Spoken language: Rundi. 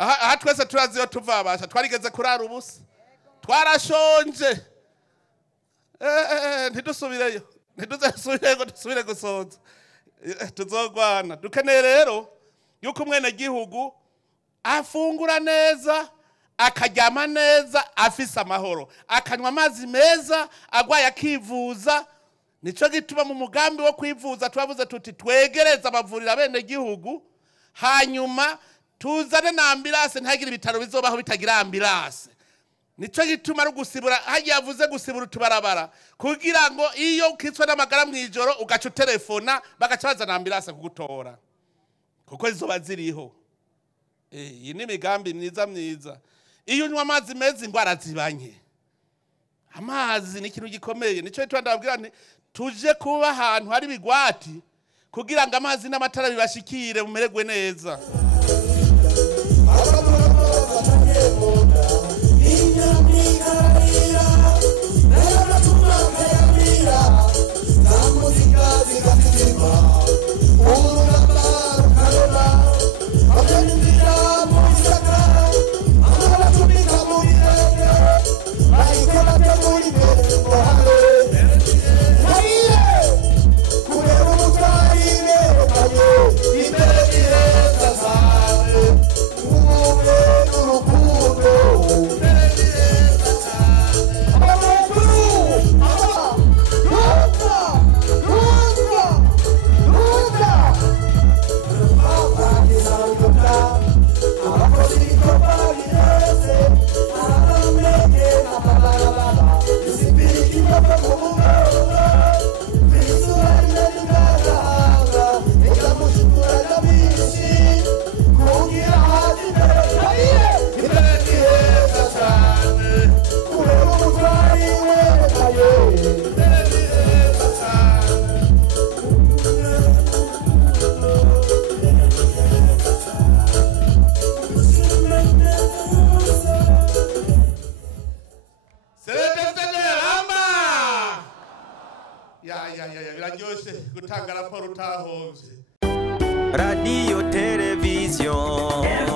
aha twese turazi yo tuvabasha twarigeze kurara ubusa twarashonje ntidusubireyo ntiduzasubireyo dusubire gusoza tuzogwana dukeneye rero yuko umwene gihugu afungura neza akaryama neza afise amahoro akanywa amazi meza agwaye akivuza nico gituma mu mugambi wo kwivuza twavuze tuti twegereza abavurira bene gihugu hanyuma tuzane na ambulance ntagire ibitaro bizobaho bitagira ambulance nico gituma ari gusibura hagiye yavuze gusibura tubarabara kugira ngo iyo ukitswe n'amagara mwijoro ugaca telefona bagaca bazana ambulance kugutora kuko zizoba ziriho iyi ni imigambi myiza iyo unywa amazi meza ingwara zibanye amazi ni ikintu gikomeye nico gituma ndababwira nti tuje kuba ahantu hari bigwati kugira ngo amazi n'amatara bibashikire mumererwe neza Radio Television